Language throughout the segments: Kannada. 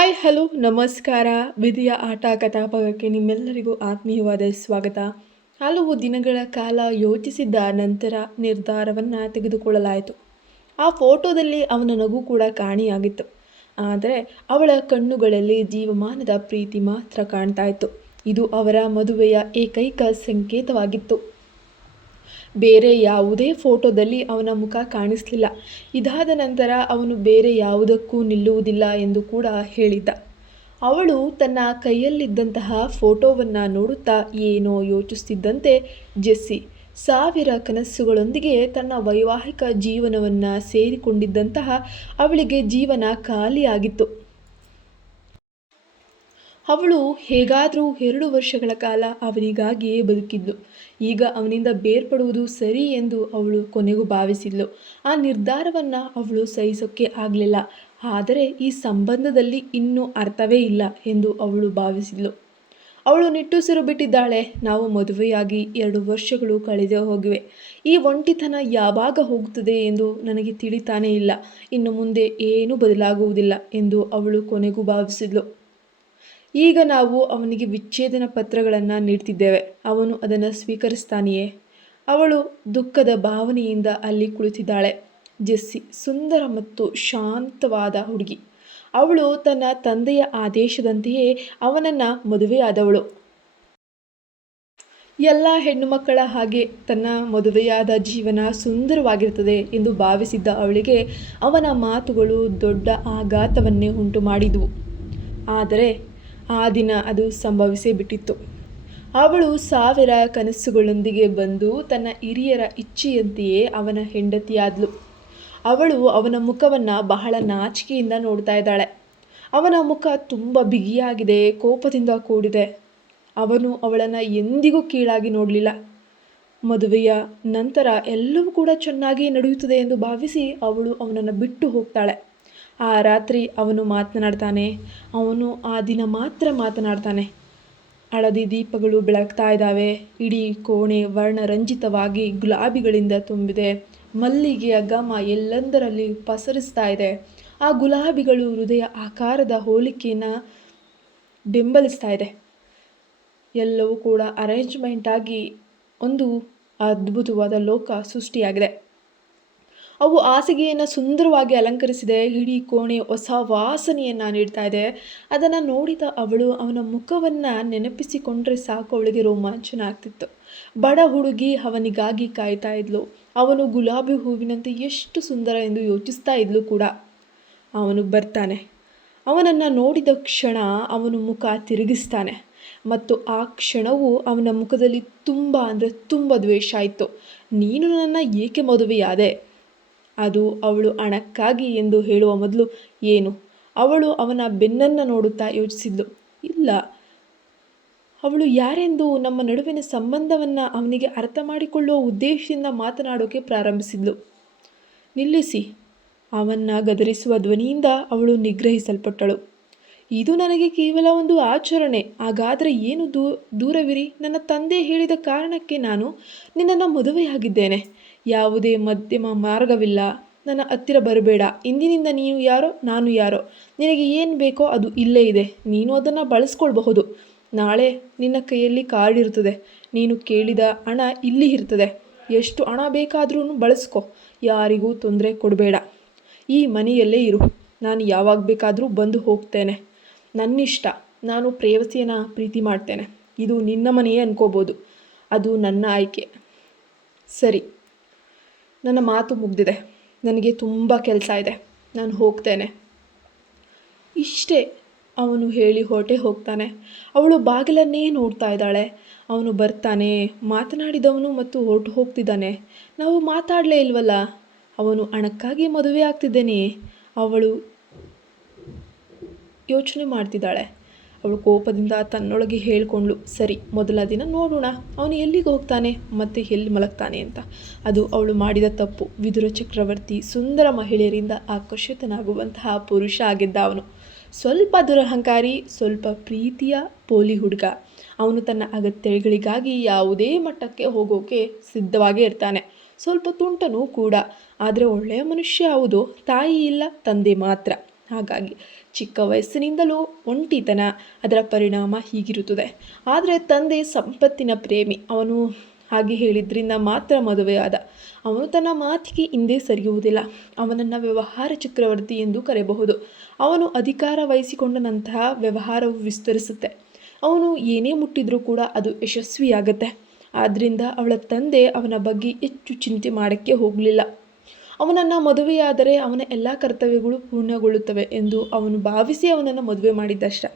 ಹಾಯ್ ಹಲೋ ನಮಸ್ಕಾರ. ವಿಧಿಯ ಆಟ ಕಥಾಪಕಕ್ಕೆ ನಿಮ್ಮೆಲ್ಲರಿಗೂ ಆತ್ಮೀಯವಾದ ಸ್ವಾಗತ. ಹಲವು ದಿನಗಳ ಕಾಲ ಯೋಚಿಸಿದ್ದ ನಂತರ ನಿರ್ಧಾರವನ್ನು ತೆಗೆದುಕೊಳ್ಳಲಾಯಿತು. ಆ ಫೋಟೋದಲ್ಲಿ ಅವನ ನಗು ಕೂಡ ಕಾಣಿಯಾಗಿತ್ತು. ಆದರೆ ಅವಳ ಕಣ್ಣುಗಳಲ್ಲಿ ಜೀವಮಾನದ ಪ್ರೀತಿ ಮಾತ್ರ ಕಾಣ್ತಾ ಇತ್ತು. ಇದು ಅವರ ಮದುವೆಯ ಏಕೈಕ ಸಂಕೇತವಾಗಿತ್ತು. ಬೇರೆ ಯಾವುದೇ ಫೋಟೋದಲ್ಲಿ ಅವನ ಮುಖ ಕಾಣಿಸಲಿಲ್ಲ. ಇದಾದ ನಂತರ ಅವನು ಬೇರೆ ಯಾವುದಕ್ಕೂ ನಿಲ್ಲುವುದಿಲ್ಲ ಎಂದು ಕೂಡ ಹೇಳಿದ್ದ. ಅವಳು ತನ್ನ ಕೈಯಲ್ಲಿದ್ದಂತಹ ಫೋಟೋವನ್ನು ನೋಡುತ್ತಾ ಏನೋ ಯೋಚಿಸುತ್ತಿದ್ದಂತೆ ಜೆಸ್ಸಿ ಸಾವಿರ ಕನಸುಗಳೊಂದಿಗೆ ತನ್ನ ವೈವಾಹಿಕ ಜೀವನವನ್ನು ಸೇರಿಕೊಂಡಿದ್ದಂತಹ ಅವಳಿಗೆ ಜೀವನ ಖಾಲಿಯಾಗಿತ್ತು. ಅವಳು ಹೇಗಾದರೂ ಎರಡು ವರ್ಷಗಳ ಕಾಲ ಅವನಿಗಾಗಿಯೇ ಬದುಕಿದ್ಲು. ಈಗ ಅವನಿಂದ ಬೇರ್ಪಡುವುದು ಸರಿ ಎಂದು ಅವಳು ಕೊನೆಗೂ ಭಾವಿಸಿದ್ಲು. ಆ ನಿರ್ಧಾರವನ್ನು ಅವಳು ಸಹಿಸೋಕ್ಕೆ ಆಗಲಿಲ್ಲ. ಆದರೆ ಈ ಸಂಬಂಧದಲ್ಲಿ ಇನ್ನೂ ಅರ್ಥವೇ ಇಲ್ಲ ಎಂದು ಅವಳು ಭಾವಿಸಿದ್ಲು. ಅವಳು ನಿಟ್ಟುಸಿರು ಬಿಟ್ಟಿದ್ದಾಳೆ. ನಾವು ಮದುವೆಯಾಗಿ ಎರಡು ವರ್ಷಗಳು ಕಳೆದೇ ಹೋಗಿವೆ. ಈ ಒಂಟಿತನ ಯಾವಾಗ ಹೋಗುತ್ತದೆ ಎಂದು ನನಗೆ ತಿಳಿತಾನೇ ಇಲ್ಲ. ಇನ್ನು ಮುಂದೆ ಏನೂ ಬದಲಾಗುವುದಿಲ್ಲ ಎಂದು ಅವಳು ಕೊನೆಗೂ ಭಾವಿಸಿದ್ಲು. ಈಗ ನಾವು ಅವನಿಗೆ ವಿಚ್ಛೇದನ ಪತ್ರಗಳನ್ನು ನೀಡ್ತಿದ್ದೇವೆ. ಅವನು ಅದನ್ನು ಸ್ವೀಕರಿಸ್ತಾನೆಯೇ? ಅವಳು ದುಃಖದ ಭಾವನೆಯಿಂದ ಅಲ್ಲಿ ಕುಳಿತಿದ್ದಾಳೆ. ಜೆಸ್ಸಿ, ಸುಂದರ ಮತ್ತು ಶಾಂತವಾದ ಹುಡುಗಿ. ಅವಳು ತನ್ನ ತಂದೆಯ ಆದೇಶದಂತೆಯೇ ಅವನನ್ನು ಮದುವೆಯಾದವಳು. ಎಲ್ಲ ಹೆಣ್ಣು ಮಕ್ಕಳ ಹಾಗೆ ತನ್ನ ಮದುವೆಯಾದ ಜೀವನ ಸುಂದರವಾಗಿರ್ತದೆ ಎಂದು ಭಾವಿಸಿದ್ದ ಅವಳಿಗೆ ಅವನ ಮಾತುಗಳು ದೊಡ್ಡ ಆಘಾತವನ್ನೇ ಉಂಟು ಮಾಡಿದವು ಆದರೆ ಆ ದಿನ ಅದು ಸಂಭವಿಸೇ ಬಿಟ್ಟಿತ್ತು. ಅವಳು ಸಾವಿರ ಕನಸುಗಳೊಂದಿಗೆ ಬಂದು ತನ್ನ ಹಿರಿಯರ ಇಚ್ಛೆಯಂತೆಯೇ ಅವನ ಹೆಂಡತಿಯಾದ್ಲು. ಅವಳು ಅವನ ಮುಖವನ್ನು ಬಹಳ ನಾಚಿಕೆಯಿಂದ ನೋಡ್ತಾ ಇದ್ದಾಳೆ. ಅವನ ಮುಖ ತುಂಬ ಬಿಗಿಯಾಗಿದೆ, ಕೋಪದಿಂದ ಕೂಡಿದೆ. ಅವನು ಅವಳನ್ನು ಎಂದಿಗೂ ಕೀಳಾಗಿ ನೋಡಲಿಲ್ಲ. ಮದುವೆಯ ನಂತರ ಎಲ್ಲವೂ ಕೂಡ ಚೆನ್ನಾಗಿ ನಡೆಯುತ್ತದೆ ಎಂದು ಭಾವಿಸಿ ಅವಳು ಅವನನ್ನು ಬಿಟ್ಟು ಹೋಗ್ತಾಳೆ. ಆ ರಾತ್ರಿ ಅವನು ಮಾತನಾಡ್ತಾನೆ, ಅವನು ಆ ದಿನ ಮಾತ್ರ ಮಾತನಾಡ್ತಾನೆ. ಹಳದಿ ದೀಪಗಳು ಬೆಳಗ್ತಾ ಇದ್ದಾವೆ, ಇಡೀ ಕೋಣೆ ವರ್ಣರಂಜಿತವಾಗಿ ಗುಲಾಬಿಗಳಿಂದ ತುಂಬಿದೆ. ಮಲ್ಲಿಗೆಯ ಘಮ ಎಲ್ಲೆಂದರಲ್ಲಿ ಪಸರಿಸ್ತಾ ಇದೆ. ಆ ಗುಲಾಬಿಗಳು ಹೃದಯ ಆಕಾರದ ಹೋಲಿಕೆಯನ್ನು ಬೆಂಬಲಿಸ್ತಾ ಇದೆ. ಎಲ್ಲವೂ ಕೂಡ ಅರೇಂಜ್ಮೆಂಟ್ ಆಗಿ ಒಂದು ಅದ್ಭುತವಾದ ಲೋಕ ಸೃಷ್ಟಿಯಾಗಿದೆ. ಅವು ಹಾಸಿಗೆಯನ್ನು ಸುಂದರವಾಗಿ ಅಲಂಕರಿಸಿದೆ. ಇಡೀ ಕೋಣೆ ಹೊಸ ವಾಸನೆಯನ್ನು ನೀಡ್ತಾ ಇದೆ. ಅದನ್ನು ನೋಡಿದ ಅವಳು ಅವನ ಮುಖವನ್ನು ನೆನಪಿಸಿಕೊಂಡ್ರೆ ಸಾಕು. ಅವಳಿಗೆ ರೋಮಾಂಚನ ಆಗ್ತಿತ್ತು. ಬಡ ಹುಡುಗಿ ಅವನಿಗಾಗಿ ಕಾಯ್ತಾ ಇದ್ಲು. ಅವನು ಗುಲಾಬಿ ಹೂವಿನಂತೆ ಎಷ್ಟು ಸುಂದರ ಎಂದು ಯೋಚಿಸ್ತಾ ಇದ್ಲು ಕೂಡ. ಅವನು ಬರ್ತಾನೆ. ಅವನನ್ನು ನೋಡಿದ ಕ್ಷಣ ಅವನು ಮುಖ ತಿರುಗಿಸ್ತಾನೆ. ಮತ್ತು ಆ ಕ್ಷಣವು ಅವನ ಮುಖದಲ್ಲಿ ತುಂಬ ಅಂದರೆ ತುಂಬ ದ್ವೇಷ ಆಯಿತು. ನೀನು ನನ್ನ ಏಕೆ ಮದುವೆಯಾದೆ? ಅದು ಅವಳು ಹಣಕ್ಕಾಗಿ ಎಂದು ಹೇಳುವ ಮೊದಲು, ಏನು ಅವಳು ಅವನ ಬೆನ್ನನ್ನು ನೋಡುತ್ತಾ ಯೋಚಿಸಿದ್ಲು. ಇಲ್ಲ. ಅವಳು ಯಾರೆಂದು ನಮ್ಮ ನಡುವಿನ ಸಂಬಂಧವನ್ನು ಅವನಿಗೆ ಅರ್ಥ ಮಾಡಿಕೊಳ್ಳುವ ಉದ್ದೇಶದಿಂದ ಮಾತನಾಡೋಕೆ ಪ್ರಾರಂಭಿಸಿದ್ಲು. ನಿಲ್ಲಿಸಿ. ಅವನ್ನ ಗದರಿಸುವ ಧ್ವನಿಯಿಂದ ಅವಳು ನಿಗ್ರಹಿಸಲ್ಪಟ್ಟಳು. ಇದು ನನಗೆ ಕೇವಲ ಒಂದು ಆಚರಣೆ. ಹಾಗಾದರೆ ಏನು ದೂ, ದೂರವಿರಿ. ನನ್ನ ತಂದೆ ಹೇಳಿದ ಕಾರಣಕ್ಕೆ ನಾನು ನಿನ್ನನ್ನು ಮದುವೆಯಾಗಿದ್ದೇನೆ. ಯಾವುದೇ ಮಧ್ಯಮ ಮಾರ್ಗವಿಲ್ಲ. ನನ್ನ ಹತ್ತಿರ ಬರಬೇಡ. ಇಂದಿನಿಂದ ನೀನು ಯಾರೋ, ನಾನು ಯಾರೋ. ನಿನಗೆ ಏನು ಬೇಕೋ ಅದು ಇಲ್ಲೇ ಇದೆ. ನೀನು ಅದನ್ನು ಬಳಸ್ಕೊಳ್ಬಹುದು. ನಾಳೆ ನಿನ್ನ ಕೈಯಲ್ಲಿ ಕಾರ್ಡ್ ಇರ್ತದೆ. ನೀನು ಕೇಳಿದ ಹಣ ಇಲ್ಲಿ ಇರ್ತದೆ. ಎಷ್ಟು ಹಣ ಬೇಕಾದರೂ ಬಳಸ್ಕೊ. ಯಾರಿಗೂ ತೊಂದರೆ ಕೊಡಬೇಡ. ಈ ಮನೆಯಲ್ಲೇ ಇರು. ನಾನು ಯಾವಾಗ ಬೇಕಾದರೂ ಬಂದು ಹೋಗ್ತೇನೆ. ನನ್ನಿಷ್ಟ. ನಾನು ಪ್ರೇಯಸಿಯನ್ನು ಪ್ರೀತಿ ಮಾಡ್ತೇನೆ. ಇದು ನಿನ್ನ ಮನೆಯೇ ಅನ್ಕೋಬೋದು. ಅದು ನನ್ನ ಆಯ್ಕೆ. ಸರಿ. ನನ್ನ ಮಾತು ಮುಗ್ದಿದೆ. ನನಗೆ ತುಂಬ ಕೆಲಸ ಇದೆ. ನಾನು ಹೋಗ್ತೇನೆ. ಇಷ್ಟೇ, ಅವನು ಹೇಳಿ ಹೊರಟೆ ಹೋಗ್ತಾನೆ. ಅವಳು ಬಾಗಿಲನ್ನೇ ನೋಡ್ತಾ ಇದ್ದಾಳೆ. ಅವನು ಬರ್ತಾನೆ, ಮಾತನಾಡಿದವನು ಮತ್ತು ಹೊರಟು ಹೋಗ್ತಿದ್ದಾನೆ. ನಾವು ಮಾತಾಡಲೇ ಇಲ್ವಲ್ಲ? ಅವನು ಹಣಕ್ಕಾಗಿ ಮದುವೆ ಆಗ್ತಿದ್ದೇನೆ ಅವಳು ಯೋಚನೆ ಮಾಡ್ತಿದ್ದಾಳೆ. ಅವಳು ಕೋಪದಿಂದ ತನ್ನೊಳಗೆ ಹೇಳಿಕೊಂಡ್ಳು, ಸರಿ, ಮೊದಲ ದಿನ ನೋಡೋಣ. ಅವನು ಎಲ್ಲಿಗೆ ಹೋಗ್ತಾನೆ? ಮತ್ತು ಎಲ್ಲಿ ಮಲಗ್ತಾನೆ ಅಂತ. ಅದು ಅವಳು ಮಾಡಿದ ತಪ್ಪು. ವಿದುರ ಚಕ್ರವರ್ತಿ ಸುಂದರ ಮಹಿಳೆಯರಿಂದ ಆಕರ್ಷಿತನಾಗುವಂತಹ ಪುರುಷ ಆಗಿದ್ದ ಅವನು. ಸ್ವಲ್ಪ ದುರಹಂಕಾರಿ, ಸ್ವಲ್ಪ ಪ್ರೀತಿಯ ಪೋಲಿ ಹುಡುಗ. ಅವನು ತನ್ನ ಅಗತ್ಯಗಳಿಗಾಗಿ ಯಾವುದೇ ಮಟ್ಟಕ್ಕೆ ಹೋಗೋಕೆ ಸಿದ್ಧವಾಗೇ ಇರ್ತಾನೆ. ಸ್ವಲ್ಪ ತುಂಟನೂ ಕೂಡ. ಆದರೆ ಒಳ್ಳೆಯ ಮನುಷ್ಯ ಹೌದು, ತಾಯಿ ಇಲ್ಲ, ತಂದೆ ಮಾತ್ರ. ಹಾಗಾಗಿ ಚಿಕ್ಕ ವಯಸ್ಸಿನಿಂದಲೂ ಒಂಟಿತನ. ಅದರ ಪರಿಣಾಮ ಹೀಗಿರುತ್ತದೆ. ಆದರೆ ತಂದೆ ಸಂಪತ್ತಿನ ಪ್ರೇಮಿ. ಅವನು ಹಾಗೆ ಹೇಳಿದ್ರಿಂದ ಮಾತ್ರ ಮದುವೆಯಾದ. ಅವನು ತನ್ನ ಮಾತಿಗೆ ಹಿಂದೆ ಸರಿಯುವುದಿಲ್ಲ. ಅವನನ್ನು ವ್ಯವಹಾರ ಚಕ್ರವರ್ತಿ ಎಂದು ಕರೆಯಬಹುದು ಅವನು ಅಧಿಕಾರ ವಹಿಸಿಕೊಂಡನಂತಹ ವ್ಯವಹಾರವು ವಿಸ್ತರಿಸುತ್ತೆ. ಅವನು ಏನೇ ಮುಟ್ಟಿದರೂ ಕೂಡ ಅದು ಯಶಸ್ವಿಯಾಗತ್ತೆ. ಆದ್ದರಿಂದ ಅವಳ ತಂದೆ ಅವನ ಬಗ್ಗೆ ಹೆಚ್ಚು ಚಿಂತೆ ಮಾಡೋಕ್ಕೆ ಹೋಗಲಿಲ್ಲ. ಅವನನ್ನು ಮದುವೆಯಾದರೆ ಅವನ ಎಲ್ಲ ಕರ್ತವ್ಯಗಳು ಪೂರ್ಣಗೊಳ್ಳುತ್ತವೆ ಎಂದು ಅವನು ಭಾವಿಸಿ ಅವನನ್ನು ಮದುವೆ ಮಾಡಿದ್ದಷ್ಟ.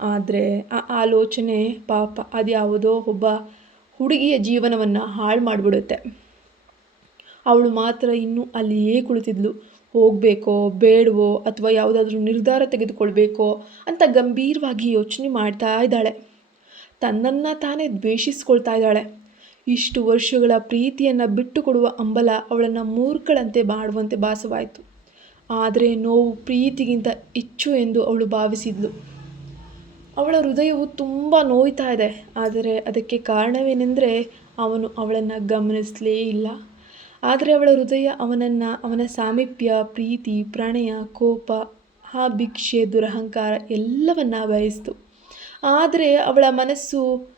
ಆದರೆ ಆ ಆಲೋಚನೆ ಪಾಪ ಅದ್ಯಾವುದೋ ಒಬ್ಬ ಹುಡುಗಿಯ ಜೀವನವನ್ನು ಹಾಳು ಮಾಡಿಬಿಡುತ್ತೆ. ಅವಳು ಮಾತ್ರ ಇನ್ನೂ ಅಲ್ಲಿಯೇ ಕುಳಿತಿದ್ಲು. ಹೋಗಬೇಕೋ, ಬೇಡವೋ, ಅಥವಾ ಯಾವುದಾದ್ರೂ ನಿರ್ಧಾರ ತೆಗೆದುಕೊಳ್ಬೇಕೋ ಅಂತ ಗಂಭೀರವಾಗಿ ಯೋಚನೆ ಮಾಡ್ತಾ ಇದ್ದಾಳೆ. ತನ್ನನ್ನು ತಾನೇ ದ್ವೇಷಿಸ್ಕೊಳ್ತಾ ಇದ್ದಾಳೆ. ಇಷ್ಟು ವರ್ಷಗಳ ಪ್ರೀತಿಯನ್ನು ಬಿಟ್ಟು ಕೊಡುವ ಅಂಬಲ ಅವಳನ್ನು ಮೂರ್ಖಳಂತೆ ಮಾಡುವಂತೆ ಭಾಸವಾಯಿತು. ಆದರೆ ನೋವು ಪ್ರೀತಿಗಿಂತ ಹೆಚ್ಚು ಎಂದು ಅವಳು ಭಾವಿಸಿದ್ಲು. ಅವಳ ಹೃದಯವು ತುಂಬ ನೋಯ್ತಾ ಇದೆ. ಆದರೆ ಅದಕ್ಕೆ ಕಾರಣವೇನೆಂದರೆ ಅವನು ಅವಳನ್ನು ಗಮನಿಸಲೇ ಇಲ್ಲ. ಆದರೆ ಅವಳ ಹೃದಯ ಅವನನ್ನು ಅವನ ಸಾಮೀಪ್ಯ, ಪ್ರೀತಿ, ಪ್ರಣಯ, ಕೋಪ, ಆ ಭಿಕ್ಷೆ, ದುರಹಂಕಾರ ಎಲ್ಲವನ್ನ ಬಯಸಿತು. ಆದರೆ ಅವಳ ಮನಸ್ಸು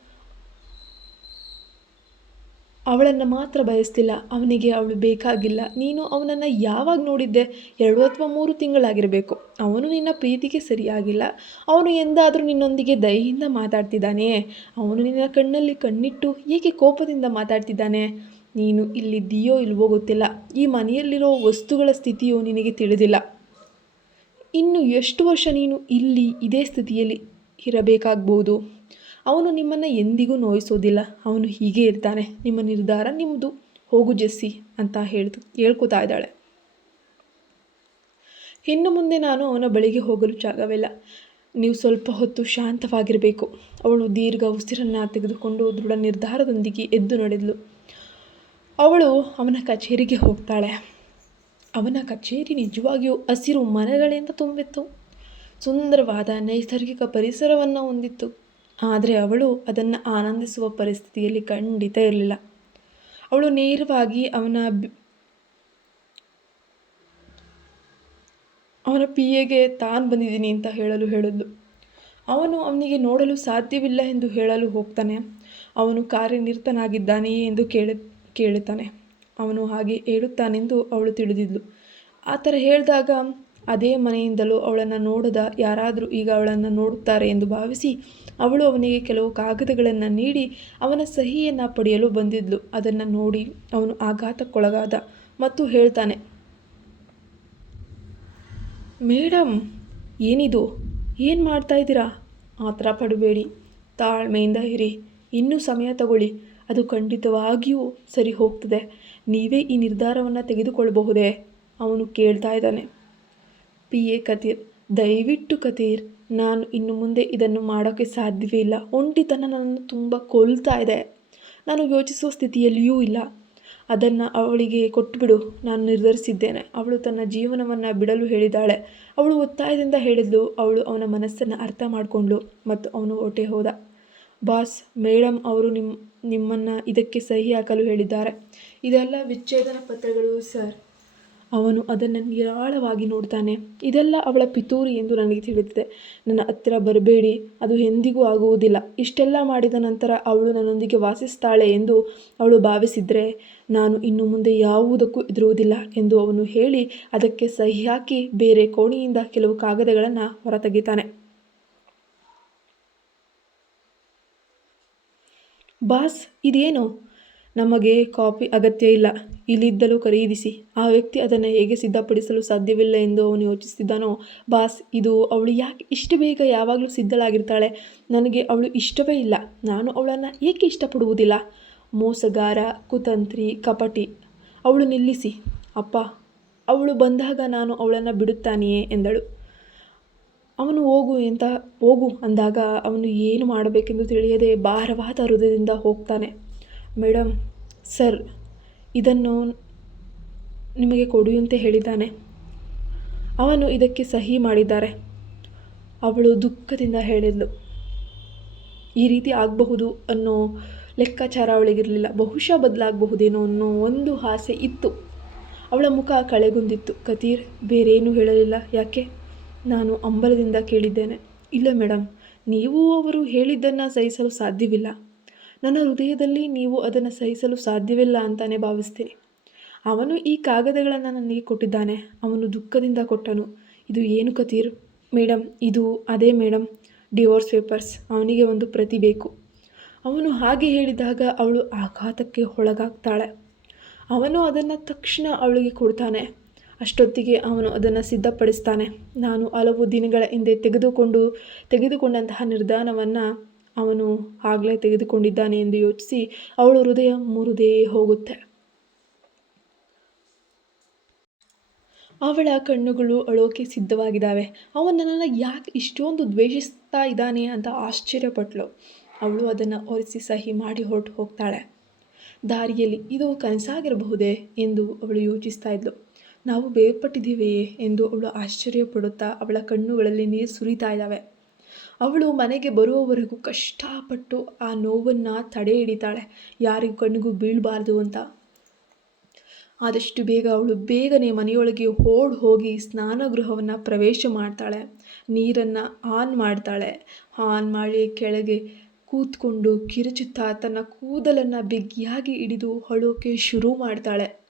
ಅವಳನ್ನು ಮಾತ್ರ ಬಯಸ್ತಿಲ್ಲ, ಅವನಿಗೆ ಅವಳು ಬೇಕಾಗಿಲ್ಲ. ನೀನು ಅವನನ್ನು ಯಾವಾಗ ನೋಡಿದ್ದೆ? ಎರಡು ಅಥವಾ ಮೂರು ತಿಂಗಳಾಗಿರಬೇಕು. ಅವನು ನಿನ್ನ ಪ್ರೀತಿಗೆ ಸರಿಯಾಗಿಲ್ಲ. ಅವನು ಎಂದಾದರೂ ನಿನ್ನೊಂದಿಗೆ ದಯೆಯಿಂದ ಮಾತಾಡ್ತಿದ್ದಾನೆ. ಅವನು ನಿನ್ನ ಕಣ್ಣಲ್ಲಿ ಕಣ್ಣಿಟ್ಟು ಏಕೆ ಕೋಪದಿಂದ ಮಾತಾಡ್ತಿದ್ದಾನೆ? ನೀನು ಇಲ್ಲಿದ್ದೀಯೋ ಇಲ್ವೋ ಗೊತ್ತಿಲ್ಲ. ಈ ಮನೆಯಲ್ಲಿರೋ ವಸ್ತುಗಳ ಸ್ಥಿತಿಯು ನಿನಗೆ ತಿಳಿದಿಲ್ಲ. ಇನ್ನು ಎಷ್ಟು ವರ್ಷ ನೀನು ಇಲ್ಲಿ ಇದೇ ಸ್ಥಿತಿಯಲ್ಲಿ ಇರಬೇಕಾಗ್ಬೋದು? ಅವನು ನಿಮ್ಮನ್ನು ಎಂದಿಗೂ ನೋಯಿಸೋದಿಲ್ಲ. ಅವನು ಹೀಗೆ ಇರ್ತಾನೆ. ನಿಮ್ಮ ನಿರ್ಧಾರ ನಿಮ್ಮದು ಹೋಗು ಜೆಸ್ಸಿ ಅಂತ ಹೇಳ್ತು, ಹೇಳ್ಕೊತಾ ಇದ್ದಾಳೆ. ಇನ್ನು ಮುಂದೆ ನಾನು ಅವನ ಬಳಿಗೆ ಹೋಗಲು ಜಾಗವಿಲ್ಲ. ನೀವು ಸ್ವಲ್ಪ ಹೊತ್ತು ಶಾಂತವಾಗಿರಬೇಕು. ಅವಳು ದೀರ್ಘ ಉಸಿರನ್ನು ತೆಗೆದುಕೊಂಡು ದೃಢ ನಿರ್ಧಾರದೊಂದಿಗೆ ಎದ್ದು ನಡೆದಳು ಅವಳು ಅವನ ಕಚೇರಿಗೆ ಹೋಗ್ತಾಳೆ. ಅವನ ಕಚೇರಿ ನಿಜವಾಗಿಯೂ ಹಸಿರು ಮನೆಗಳಿಂದ ತುಂಬಿತ್ತು. ಸುಂದರವಾದ ನೈಸರ್ಗಿಕ ಪರಿಸರವನ್ನು ಹೊಂದಿತ್ತು. ಆದರೆ ಅವಳು ಅದನ್ನು ಆನಂದಿಸುವ ಪರಿಸ್ಥಿತಿಯಲ್ಲಿ ಖಂಡಿತ ಇರಲಿಲ್ಲ. ಅವಳು ನೇರವಾಗಿ ಅವನ ಅವನ ಪಿ ಎಗೆ ತಾನು ಬಂದಿದ್ದೀನಿ ಅಂತ ಹೇಳಲು ಹೇಳಿದ್ಲು. ಅವನು ಅವನಿಗೆ ನೋಡಲು ಸಾಧ್ಯವಿಲ್ಲ ಎಂದು ಹೇಳಲು ಹೋಗ್ತಾನೆ. ಅವನು ಕಾರ್ಯನಿರತನಾಗಿದ್ದಾನೆಯೇ ಎಂದು ಕೇಳಿ, ಕೇಳುತ್ತಾನೆ. ಅವನು ಹಾಗೆ ಹೇಳುತ್ತಾನೆಂದು ಅವಳು ತಿಳಿದಿದ್ಲು. ಆ ಥರ ಹೇಳಿದಾಗ ಅದೇ ಮನೆಯಿಂದಲೂ ಅವಳನ್ನು ನೋಡದ ಯಾರಾದರೂ ಈಗ ಅವಳನ್ನು ನೋಡುತ್ತಾರೆ ಎಂದು ಭಾವಿಸಿ ಅವಳು ಅವನಿಗೆ ಕೆಲವು ಕಾಗದಗಳನ್ನು ನೀಡಿ ಅವನ ಸಹಿಯನ್ನು ಪಡೆಯಲು ಬಂದಿದ್ಲು. ಅದನ್ನು ನೋಡಿ ಅವನು ಆಘಾತಕ್ಕೊಳಗಾದ ಮತ್ತು ಹೇಳ್ತಾನೆ ಮೇಡಮ್ ಏನಿದು? ಏನು ಮಾಡ್ತಾ ಇದ್ದೀರಾ? ಆ ಥರ ಪಡಬೇಡಿ. ತಾಳ್ಮೆಯಿಂದ ಇರಿ. ಇನ್ನೂ ಸಮಯ ತಗೊಳ್ಳಿ. ಅದು ಖಂಡಿತವಾಗಿಯೂ ಸರಿ ಹೋಗ್ತದೆ. ನೀವೇ ಈ ನಿರ್ಧಾರವನ್ನು ತೆಗೆದುಕೊಳ್ಳಬಹುದೇ? ಅವನು ಕೇಳ್ತಾ ಇದ್ದಾನೆ. ಪಿ ಎ ಕತೀರ್ ದಯವಿಟ್ಟು ಕತೀರ್ ನಾನು ಇನ್ನು ಮುಂದೆ ಇದನ್ನು ಮಾಡೋಕ್ಕೆ ಸಾಧ್ಯವೇ ಇಲ್ಲ. ಒಂಟಿತನ ನನ್ನನ್ನು ತುಂಬ ಕೊಲ್ತಾ ಇದೆ. ನಾನು ಯೋಚಿಸುವ ಸ್ಥಿತಿಯಲ್ಲಿಯೂ ಇಲ್ಲ. ಅದನ್ನು ಅವಳಿಗೆ ಕೊಟ್ಟುಬಿಡು ನಾನು ನಿರ್ಧರಿಸಿದ್ದೇನೆ. ಅವಳು ತನ್ನ ಜೀವನವನ್ನು ಬಿಡಲು ಹೇಳಿದ್ದಾಳೆ ಅವಳು ಒತ್ತಾಯದಿಂದ ಹೇಳಿದ್ಲು, ಅವಳು ಅವನ ಮನಸ್ಸನ್ನು ಅರ್ಥ ಮಾಡಿಕೊಂಡ್ಳು ಮತ್ತು ಅವನು ಹೊಟ್ಟೆ ಹೋದ. ಬಾಸ್ ಮೇಡಮ್ ಅವರು ನಿಮ್ಮ ನಿಮ್ಮನ್ನು ಇದಕ್ಕೆ ಸಹಿ ಹಾಕಲು ಹೇಳಿದ್ದಾರೆ. ಇದೆಲ್ಲ ವಿಚ್ಛೇದನ ಪತ್ರಗಳು, ಸರ್. ಅವನು ಅದನ್ನು ನಿರಾಳವಾಗಿ ನೋಡ್ತಾನೆ. ಇದೆಲ್ಲ ಅವಳ ಪಿತೂರಿ ಎಂದು ನನಗೆ ತಿಳಿದಿದೆ. ನನ್ನ ಹತ್ತಿರ ಬರಬೇಡಿ, ಅದು ಎಂದಿಗೂ ಆಗುವುದಿಲ್ಲ. ಇಷ್ಟೆಲ್ಲ ಮಾಡಿದ ನಂತರ ಅವಳು ನನ್ನೊಂದಿಗೆ ವಾಸಿಸ್ತಾಳೆ ಎಂದು ಅವಳು ಭಾವಿಸಿದರೆ ನಾನು ಇನ್ನು ಮುಂದೆ ಯಾವುದಕ್ಕೂ ಎದುರುವುದಿಲ್ಲ ಎಂದು ಅವನು ಹೇಳಿ ಅದಕ್ಕೆ ಸಹಿ ಹಾಕಿ ಬೇರೆ ಕೋಣೆಯಿಂದ ಕೆಲವು ಕಾಗದಗಳನ್ನು ಹೊರತೆಗಿತಾನೆ ಬಾಸ್, ಇದೇನು? ನಮಗೆ ಕಾಪಿ ಅಗತ್ಯ ಇಲ್ಲ. ಇಲ್ಲಿದ್ದಲು ಖರೀದಿಸಿ. ಆ ವ್ಯಕ್ತಿ ಅದನ್ನು ಹೇಗೆ ಸಿದ್ಧಪಡಿಸಲು ಸಾಧ್ಯವಿಲ್ಲ ಎಂದು ಅವನು ಯೋಚಿಸ್ತಿದ್ದಾನೋ? ಬಾಸ್, ಇದು ಅವಳು ಯಾಕೆ ಇಷ್ಟು ಬೇಗ ಯಾವಾಗಲೂ ಸಿದ್ಧಳಾಗಿರ್ತಾಳೆ? ನನಗೆ ಅವಳು ಇಷ್ಟವೇ ಇಲ್ಲ. ನಾನು ಅವಳನ್ನು ಏಕೆ ಇಷ್ಟಪಡುವುದಿಲ್ಲ? ಮೋಸಗಾರ, ಕುತಂತ್ರಿ, ಕಪಟಿ. ಅವಳು ನಿಲ್ಲಿಸಿ. ಅಪ್ಪ, ಅವಳು ಬಂದಾಗ ನಾನು ಅವಳನ್ನು ಬಿಡುತ್ತಾನೆಯೇ ಎಂದಳು. ಅವನು ಹೋಗು ಎಂತ, ಹೋಗು ಅಂದಾಗ ಅವನು ಏನು ಮಾಡಬೇಕೆಂದು ತಿಳಿಯದೆ ಭಾರವಾದ ಹೃದಯದಿಂದ ಹೋಗ್ತಾನೆ. ಮೇಡಮ್ ಸರ್ ಇದನ್ನು ನಿಮಗೆ ಕೊಡುವಂತೆ ಹೇಳಿದ್ದಾನೆ. ಅವನು ಇದಕ್ಕೆ ಸಹಿ ಮಾಡಿದ್ದಾರೆ. ಅವಳು ದುಃಖದಿಂದ ಹೇಳಿದ್ಲು. ಈ ರೀತಿ ಆಗಬಹುದು ಅನ್ನೋ ಲೆಕ್ಕಾಚಾರ ಅವಳಿಗಿರಲಿಲ್ಲ. ಬಹುಶಃ ಬದಲಾಗಬಹುದೇನೋ ಅನ್ನೋ ಒಂದು ಆಸೆ ಇತ್ತು. ಅವಳ ಮುಖ ಕಳೆಗುಂದಿತ್ತು. ಕತೀರ್, ಬೇರೇನೂ ಹೇಳಲಿಲ್ಲ. ಯಾಕೆ? ನಾನು ಅಂಬಲದಿಂದ ಕೇಳಿದ್ದೇನೆ. ಇಲ್ಲ ಮೇಡಮ್ ನೀವು ಅವರು ಹೇಳಿದ್ದನ್ನು ಸಹಿಸಲು ಸಾಧ್ಯವಿಲ್ಲ. ನನ್ನ ಹೃದಯದಲ್ಲಿ ನೀವು ಅದನ್ನು ಸಹಿಸಲು ಸಾಧ್ಯವಿಲ್ಲ ಅಂತಾನೆ ಭಾವಿಸ್ತೀನಿ. ಅವನು ಈ ಕಾಗದಗಳನ್ನು ನನಗೆ ಕೊಟ್ಟಿದ್ದಾನೆ. ಅವನು ದುಃಖದಿಂದ ಕೊಟ್ಟನು. ಇದು ಏನು ಕತೀರ್? ಮೇಡಮ್ ಇದು ಅದೇ ಮೇಡಮ್ ಡಿವೋರ್ಸ್ ಪೇಪರ್ಸ್. ಅವನಿಗೆ ಒಂದು ಪ್ರತಿ ಬೇಕು. ಅವನು ಹಾಗೆ ಹೇಳಿದಾಗ ಅವಳು ಆಘಾತಕ್ಕೆ ಒಳಗಾಗ್ತಾಳೆ. ಅವನು ಅದನ್ನು ತಕ್ಷಣ ಅವಳಿಗೆ ಕೊಡ್ತಾನೆ. ಅಷ್ಟೊತ್ತಿಗೆ ಅವನು ಅದನ್ನು ಸಿದ್ಧಪಡಿಸ್ತಾನೆ. ನಾನು ಹಲವು ದಿನಗಳ ಹಿಂದೆ ತೆಗೆದುಕೊಂಡು, ತೆಗೆದುಕೊಂಡಂತಹ ನಿರ್ಧಾರವನ್ನು ಅವನು ಆಗಲೇ ತೆಗೆದುಕೊಂಡಿದ್ದಾನೆ ಎಂದು ಯೋಚಿಸಿ ಅವಳ ಹೃದಯ ಮುರಿದೇ ಹೋಗುತ್ತೆ. ಅವಳ ಕಣ್ಣುಗಳು ಅಳೋಕೆ ಸಿದ್ಧವಾಗಿದ್ದಾವೆ. ಅವನ ನನ್ನನ್ನು ಯಾಕೆ ಇಷ್ಟೊಂದು ದ್ವೇಷಿಸ್ತಾ ಇದ್ದಾನೆ ಅಂತ ಆಶ್ಚರ್ಯಪಟ್ಳು ಅವಳು ಅದನ್ನು ಒರೆಸಿ ಸಹಿ ಮಾಡಿ ಹೊರಟು ಹೋಗ್ತಾಳೆ. ದಾರಿಯಲ್ಲಿ ಇದು ಕನಸಾಗಿರಬಹುದೇ ಎಂದು ಅವಳು ಯೋಚಿಸ್ತಾ ಇದ್ಲು. ನಾವು ಬೇರ್ಪಟ್ಟಿದ್ದೀವೆಯೇ ಎಂದು ಅವಳು ಆಶ್ಚರ್ಯಪಡುತ್ತಾ ಅವಳ ಕಣ್ಣುಗಳಲ್ಲಿ ನೀರು ಸುರಿತಾ ಇದ್ದಾವೆ. ಅವಳು ಮನೆಗೆ ಬರುವವರೆಗೂ ಕಷ್ಟಪಟ್ಟು ಆ ನೋವನ್ನು ತಡೆ ಹಿಡಿತಾಳೆ. ಯಾರಿಗೂ ಕಣ್ಣಿಗೂ ಬೀಳಬಾರ್ದು ಅಂತ. ಆದಷ್ಟು ಬೇಗ ಅವಳು ಬೇಗನೆ ಮನೆಯೊಳಗೆ ಓಡ್ ಹೋಗಿ ಸ್ನಾನಗೃಹವನ್ನು ಪ್ರವೇಶ ಮಾಡ್ತಾಳೆ. ನೀರನ್ನು ಆನ್ ಮಾಡ್ತಾಳೆ. ಆನ್ ಮಾಡಿ ಕೆಳಗೆ ಕೂತ್ಕೊಂಡು ಕಿರುಚುತ್ತಾ ತನ್ನ ಕೂದಲನ್ನು ಬಿಗಿಯಾಗಿ ಹಿಡಿದು ಹೊಳೋಕೆ ಶುರು ಮಾಡ್ತಾಳೆ.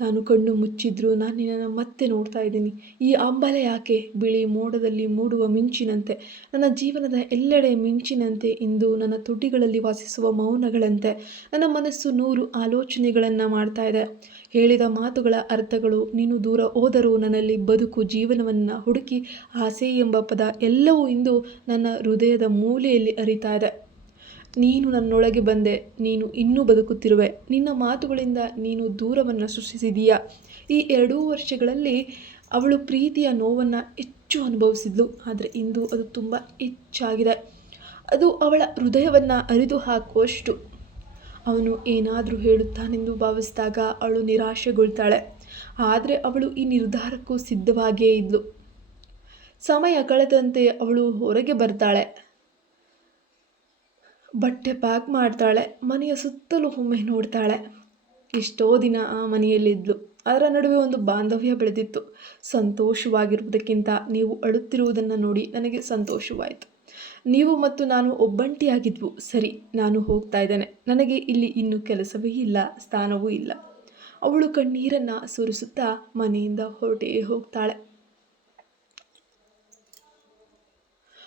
ನಾನು ಕಣ್ಣು ಮುಚ್ಚಿದ್ರು ನಾನು ನಿನ್ನನ್ನು ಮತ್ತೆ ನೋಡ್ತಾ ಇದ್ದೀನಿ. ಈ ಅಂಬಲ ಯಾಕೆ? ಬಿಳಿ ಮೋಡದಲ್ಲಿ ಮೂಡುವ ಮಿಂಚಿನಂತೆ. ನನ್ನ ಜೀವನದ ಎಲ್ಲೆಡೆ ಮಿಂಚಿನಂತೆ ಇಂದು ನನ್ನ ತುಟಿಗಳಲ್ಲಿ ವಾಸಿಸುವ ಮೌನಗಳಂತೆ. ನನ್ನ ಮನಸ್ಸು ನೂರು ಆಲೋಚನೆಗಳನ್ನು ಮಾಡ್ತಾ ಇದೆ. ಹೇಳಿದ ಮಾತುಗಳ ಅರ್ಥಗಳು ನೀನು ದೂರ ಹೋದರೂ ನನ್ನಲ್ಲಿ ಬದುಕು ಜೀವನವನ್ನು ಹುಡುಕಿ ಆಸೆ ಎಂಬ ಪದ ಎಲ್ಲವೂ ಇಂದು ನನ್ನ ಹೃದಯದ ಮೂಲೆಯಲ್ಲಿ ಅರಿತಾ ಇದೆ. ನೀನು ನನ್ನೊಳಗೆ ಬಂದೆ, ನೀನು ಇನ್ನೂ ಬದುಕುತ್ತಿರುವೆ. ನಿನ್ನ ಮಾತುಗಳಿಂದ ನೀನು ದೂರವನ್ನು ಸೃಷ್ಟಿಸಿದೀಯಾ. ಈ ಎರಡೂ ವರ್ಷಗಳಲ್ಲಿ ಅವಳು ಪ್ರೀತಿಯ ನೋವನ್ನು ಹೆಚ್ಚು ಅನುಭವಿಸಿದ್ಲು, ಆದರೆ ಇಂದು ಅದು ತುಂಬ ಹೆಚ್ಚಾಗಿದೆ. ಅದು ಅವಳ ಹೃದಯವನ್ನು ಅರಿದು ಹಾಕುವಷ್ಟು. ಅವನು ಏನಾದರೂ ಹೇಳುತ್ತಾನೆಂದು ಭಾವಿಸಿದಾಗ ಅವಳು ನಿರಾಶೆಗೊಳ್ತಾಳೆ. ಆದರೆ ಅವಳು ಈ ನಿರ್ಧಾರಕ್ಕೂ ಸಿದ್ಧವಾಗಿಯೇ ಇದ್ಲು. ಸಮಯ ಕಳೆದಂತೆ ಅವಳು ಹೊರಗೆ ಬರ್ತಾಳೆ. ಬಟ್ಟೆ ಪ್ಯಾಕ್ ಮಾಡ್ತಾಳೆ, ಮನೆಯ ಸುತ್ತಲೂ ಒಮ್ಮೆ ನೋಡ್ತಾಳೆ. ಎಷ್ಟೋ ದಿನ ಆ ಮನೆಯಲ್ಲಿದ್ಲು. ಅದರ ನಡುವೆ ಒಂದು ಬಾಂಧವ್ಯ ಬೆಳೆದಿತ್ತು. ಸಂತೋಷವಾಗಿರುವುದಕ್ಕಿಂತ ನೀವು ಅಳುತ್ತಿರುವುದನ್ನು ನೋಡಿ ನನಗೆ ಸಂತೋಷವಾಯಿತು. ನೀವು ಮತ್ತು ನಾನು ಒಬ್ಬಂಟಿಯಾಗಿದ್ವು. ಸರಿ, ನಾನು ಹೋಗ್ತಾ ಇದ್ದೇನೆ. ನನಗೆ ಇಲ್ಲಿ ಇನ್ನೂ ಕೆಲಸವೇ ಇಲ್ಲ, ಸ್ಥಾನವೂ ಇಲ್ಲ. ಅವಳು ಕಣ್ಣೀರನ್ನು ಸುರಿಸುತ್ತಾ ಮನೆಯಿಂದ ಹೊರಟೇ ಹೋಗ್ತಾಳೆ.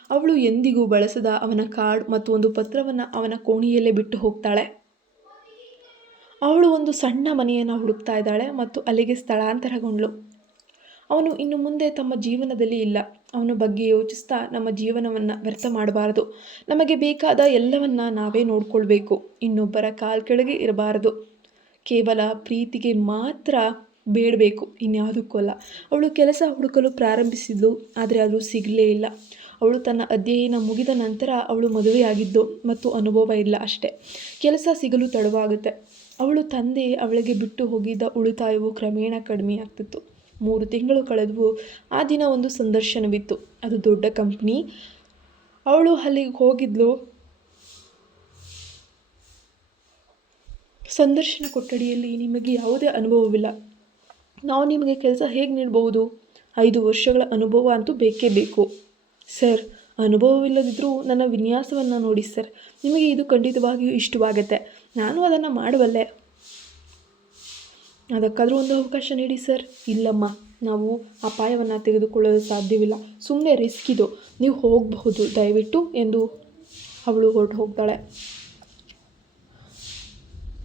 ಅವಳು ಎಂದಿಗೂ ಬಳಸದ ಅವನ ಕಾರ್ಡ್ ಮತ್ತು ಒಂದು ಪತ್ರವನ್ನು ಅವನ ಕೋಣಿಯಲ್ಲೇ ಬಿಟ್ಟು ಹೋಗ್ತಾಳೆ. ಅವಳು ಒಂದು ಸಣ್ಣ ಮನೆಯನ್ನು ಹುಡುಕ್ತಾ ಇದ್ದಾಳೆ ಮತ್ತು ಅಲ್ಲಿಗೆ ಸ್ಥಳಾಂತರಗೊಂಡ್ಳು. ಅವನು ಇನ್ನು ಮುಂದೆ ತಮ್ಮ ಜೀವನದಲ್ಲಿ ಇಲ್ಲ. ಅವನ ಬಗ್ಗೆ ಯೋಚಿಸ್ತಾ ನಮ್ಮ ಜೀವನವನ್ನು ವ್ಯರ್ಥ ಮಾಡಬಾರದು. ನಮಗೆ ಬೇಕಾದ ಎಲ್ಲವನ್ನ ನಾವೇ ನೋಡಿಕೊಳ್ಬೇಕು. ಇನ್ನೊಬ್ಬರ ಕಾಲ್ ಕೆಳಗೆ ಇರಬಾರದು. ಕೇವಲ ಪ್ರೀತಿಗೆ ಮಾತ್ರ ಬೇಡಬೇಕು ಇನ್ಯಾವುದಕ್ಕೂ ಅಲ್ಲ. ಅವಳು ಕೆಲಸ ಹುಡುಕಲು ಪ್ರಾರಂಭಿಸಿದ್ಲು ಆದರೆ ಅದು ಸಿಗಲೇ ಇಲ್ಲ. ಅವಳು ತನ್ನ ಅಧ್ಯಯನ ಮುಗಿದ ನಂತರ ಅವಳು ಮದುವೆಯಾಗಿದ್ದು ಮತ್ತು ಅನುಭವ ಇಲ್ಲ ಅಷ್ಟೇ. ಕೆಲಸ ಸಿಗಲು ತಡವಾಗುತ್ತೆ. ಅವಳು ತಂದೆ ಅವಳಿಗೆ ಬಿಟ್ಟು ಹೋಗಿದ್ದ ಉಳಿತಾಯವು ಕ್ರಮೇಣ ಕಡಿಮೆ ಆಗ್ತಿತ್ತು. ಮೂರು ತಿಂಗಳು ಕಳೆದವು. ಆ ದಿನ ಒಂದು ಸಂದರ್ಶನವಿತ್ತು. ಅದು ದೊಡ್ಡ ಕಂಪ್ನಿ. ಅವಳು ಅಲ್ಲಿಗೆ ಹೋಗಿದ್ಲು. ಸಂದರ್ಶನ ಕೊಠಡಿಯಲ್ಲಿ ನಿಮಗೆ ಯಾವುದೇ ಅನುಭವವಿಲ್ಲ. ನಾವು ನಿಮಗೆ ಕೆಲಸ ಹೇಗೆ ನೀಡಬಹುದು? ಐದು ವರ್ಷಗಳ ಅನುಭವ ಅಂತೂ ಬೇಕೇ ಬೇಕು. ಸರ್ ಅನುಭವವಿಲ್ಲದಿದ್ದರೂ ನನ್ನ ವಿನ್ಯಾಸವನ್ನು ನೋಡಿ ಸರ್. ನಿಮಗೆ ಇದು ಖಂಡಿತವಾಗಿಯೂ ಇಷ್ಟವಾಗುತ್ತೆ. ನಾನು ಅದನ್ನು ಮಾಡಬಲ್ಲೆ ಅದಕ್ಕಾದರೂ ಒಂದು ಅವಕಾಶ ನೀಡಿ ಸರ್. ಇಲ್ಲಮ್ಮ, ನಾವು ಅಪಾಯವನ್ನು ತೆಗೆದುಕೊಳ್ಳಲು ಸಾಧ್ಯವಿಲ್ಲ. ಸುಮ್ಮನೆ ರಿಸ್ಕ್ ಇದು. ನೀವು ಹೋಗಬಹುದು, ದಯವಿಟ್ಟು ಎಂದು ಅವಳು ಹೊರಟು ಹೋಗ್ತಾಳೆ.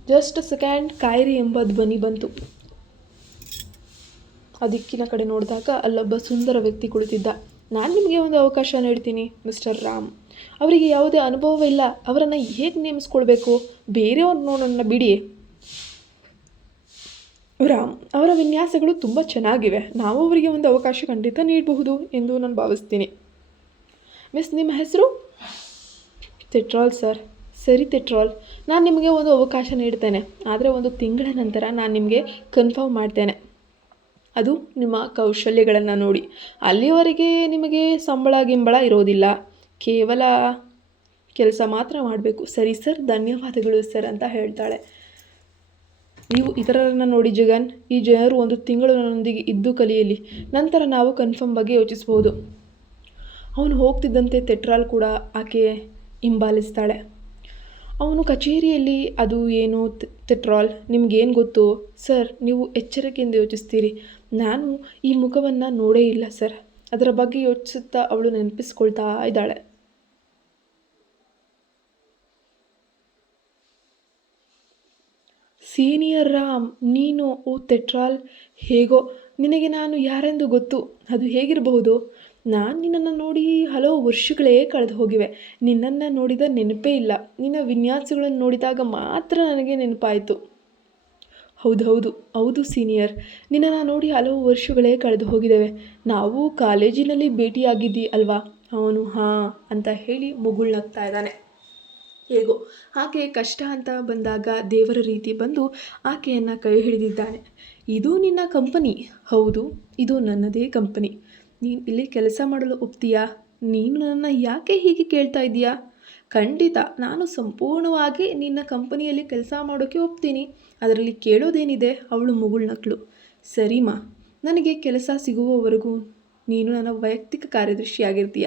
ಜಸ್ಟ್ ಸೆಕೆಂಡ್, ಕಾಯಿರಿ ಎಂಬ ಧ್ವನಿ ಬಂತು. ಆ ಕಡೆ ನೋಡಿದಾಗ ಅಲ್ಲೊಬ್ಬ ಸುಂದರ ವ್ಯಕ್ತಿ ಕುಳಿತಿದ್ದ. ನಾನು ನಿಮಗೆ ಒಂದು ಅವಕಾಶ ನೀಡ್ತೀನಿ, ಮಿಸ್ಟರ್ ರಾಮ್. ಅವರಿಗೆ ಯಾವುದೇ ಅನುಭವ ಇಲ್ಲ. ಅವರನ್ನು ಹೇಗೆ ನೇಮಿಸ್ಕೊಳ್ಬೇಕು ಬೇರೆಯವ್ರು ನೋಡೋಣ ಬಿಡಿ. ರಾಮ್, ಅವರ ವಿನ್ಯಾಸಗಳು ತುಂಬ ಚೆನ್ನಾಗಿವೆ. ನಾವು ಅವರಿಗೆ ಒಂದು ಅವಕಾಶ ಖಂಡಿತ ನೀಡಬಹುದು ಎಂದು ನಾನು ಭಾವಿಸ್ತೀನಿ. ಮಿಸ್, ನಿಮ್ಮ ಹೆಸರು? ತೆಟ್ರಾಲ್, ಸರ್. ಸರಿ, ತೆಟ್ರಾಲ್. ನಾನು ನಿಮಗೆ ಒಂದು ಅವಕಾಶ ನೀಡ್ತೇನೆ. ಆದರೆ ಒಂದು ತಿಂಗಳ ನಂತರ ನಾನು ನಿಮಗೆ ಕನ್ಫರ್ಮ್ ಮಾಡ್ತೇನೆ. ಅದು ನಿಮ್ಮ ಕೌಶಲ್ಯಗಳನ್ನು ನೋಡಿ. ಅಲ್ಲಿಯವರೆಗೆ ನಿಮಗೆ ಸಂಬಳ ಗಿಂಬಳ ಇರೋದಿಲ್ಲ. ಕೇವಲ ಕೆಲಸ ಮಾತ್ರ ಮಾಡಬೇಕು. ಸರಿ ಸರ್, ಧನ್ಯವಾದಗಳು ಸರ್ ಅಂತ ಹೇಳ್ತಾಳೆ. ನೀವು ಇತರರನ್ನು ನೋಡಿ ಜಗನ್, ಈ ಜನರು ಒಂದು ತಿಂಗಳು ನನ್ನೊಂದಿಗೆ ಇದ್ದು ಕಲಿಯಲಿ. ನಂತರ ನಾವು ಕನ್ಫರ್ಮ್ ಬಗ್ಗೆ ಯೋಚಿಸಬಹುದು ಅವನು ಹೋಗ್ತಿದ್ದಂತೆ ತೆಟ್ರಾಲ್ ಕೂಡ ಆಕೆ ಹಿಂಬಾಲಿಸ್ತಾಳೆ. ಅವನು ಕಚೇರಿಯಲ್ಲಿ, ಅದು ಏನು ತೆಟ್ರಾಲ್? ನಿಮ್ಗೇನು ಗೊತ್ತು? ಸರ್, ನೀವು ಎಚ್ಚರಿಕೆಯಿಂದ ಯೋಚಿಸ್ತೀರಿ. ನಾನು ಈ ಮುಖವನ್ನು ನೋಡೇ ಇಲ್ಲ, ಸರ್. ಅದರ ಬಗ್ಗೆ ಯೋಚಿಸುತ್ತಾ ಅವಳು ನೆನಪಿಸ್ಕೊಳ್ತಾ ಇದ್ದಾಳೆ. ಸೀನಿಯರ್ ರಾಮ್, ನೀನು ಓ ತೆಟ್ರಾಲ್, ಹೇಗೋ? ನಿನಗೆ ನಾನು ಯಾರೆಂದು ಗೊತ್ತು? ಅದು ಹೇಗಿರಬಹುದು? ನಾನು ನಿನ್ನನ್ನು ನೋಡಿ ಹಲವು ವರ್ಷಗಳೇ ಕಳೆದು ಹೋಗಿವೆ. ನಿನ್ನನ್ನು ನೋಡಿದ ನೆನಪೇ ಇಲ್ಲ. ನಿನ್ನ ವಿನ್ಯಾಸಗಳನ್ನು ನೋಡಿದಾಗ ಮಾತ್ರ ನನಗೆ ನೆನಪಾಯಿತು. ಹೌದು ಹೌದು ಹೌದು ಸೀನಿಯರ್. ನಿನ್ನನ್ನು ನೋಡಿ ಹಲವು ವರ್ಷಗಳೇ ಕಳೆದು ಹೋಗಿದ್ದೇವೆ. ನಾವು ಕಾಲೇಜಿನಲ್ಲಿ ಭೇಟಿಯಾಗಿದ್ದಿ ಅಲ್ವಾ? ಅವನು, ಹಾಂ ಅಂತ ಹೇಳಿ ಮುಗುಳ್ನಗ್ತಾ ಇದ್ದಾನೆ. ಹೇಗೋ, ಆಕೆ ಕಷ್ಟ ಅಂತ ಬಂದಾಗ ದೇವರ ರೀತಿ ಬಂದು ಆಕೆಯನ್ನು ಕೈ ಹಿಡಿದಿದ್ದಾನೆ. ಇದು ನಿನ್ನ ಕಂಪನಿ? ಹೌದು, ಇದು ನನ್ನದೇ ಕಂಪನಿ. ನೀನು ಇಲ್ಲಿ ಕೆಲಸ ಮಾಡಲು ಒಪ್ತೀಯಾ? ನೀನು ನನ್ನ ಯಾಕೆ ಹೀಗೆ ಕೇಳ್ತಾ ಇದೀಯಾ ಖಂಡಿತ. ನಾನು ಸಂಪೂರ್ಣವಾಗಿ ನಿನ್ನ ಕಂಪನಿಯಲ್ಲಿ ಕೆಲಸ ಮಾಡೋಕ್ಕೆ ಒಪ್ತೀನಿ. ಅದರಲ್ಲಿ ಕೇಳೋದೇನಿದೆ? ಅವಳು ಮುಗುಳ್ನಕ್ಳು ಸರಿಮಾ ನನಗೆ ಕೆಲಸ ಸಿಗುವವರೆಗೂ ನೀನು ನನ್ನ ವೈಯಕ್ತಿಕ ಕಾರ್ಯದರ್ಶಿಯಾಗಿರ್ತೀಯ.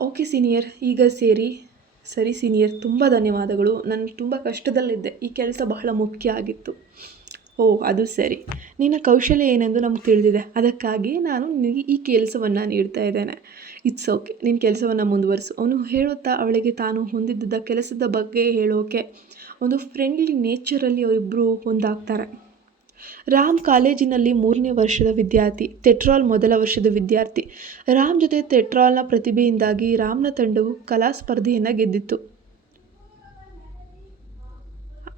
ಓಕೆ ಸೀನಿಯರ್, ಈಗ ಸೇರಿ. ಸರಿ ಸೀನಿಯರ್, ತುಂಬ ಧನ್ಯವಾದಗಳು. ನಾನು ತುಂಬ ಕಷ್ಟದಲ್ಲಿದ್ದೆ. ಈ ಕೆಲಸ ಬಹಳ ಮುಖ್ಯ ಆಗಿತ್ತು. ಓ, ಅದು ಸರಿ. ನಿನ್ನ ಕೌಶಲ್ಯ ಏನೆಂದು ನಮ್ಗೆ ತಿಳಿದಿದೆ. ಅದಕ್ಕಾಗಿ ನಾನು ನಿನಗೆ ಈ ಕೆಲಸವನ್ನು ನೀಡ್ತಾ ಇದ್ದೇನೆ. ಇಟ್ಸ್ ಓಕೆ ನಿನ್ನ ಕೆಲಸವನ್ನು ಮುಂದುವರಿಸು. ಅವನು ಹೇಳುತ್ತಾ ಅವಳಿಗೆ ತಾನು ಹೊಂದಿದ್ದ ಕೆಲಸದ ಬಗ್ಗೆ ಹೇಳೋಕೆ ಒಂದು ಫ್ರೆಂಡ್ಲಿ ನೇಚರಲ್ಲಿ ಅವರಿಬ್ಬರು ಒಂದಾಗ್ತಾರೆ. ರಾಮ್ ಕಾಲೇಜಿನಲ್ಲಿ ಮೂರನೇ ವರ್ಷದ ವಿದ್ಯಾರ್ಥಿ, ತೆಟ್ರಾಲ್ ಮೊದಲ ವರ್ಷದ ವಿದ್ಯಾರ್ಥಿ. ರಾಮ್ ಜೊತೆ ತೆಟ್ರಾಲ್ನ ಪ್ರತಿಭೆಯಿಂದಾಗಿ ರಾಮ್ನ ತಂಡವು ಕಲಾ ಸ್ಪರ್ಧೆಯನ್ನು ಗೆದ್ದಿತ್ತು.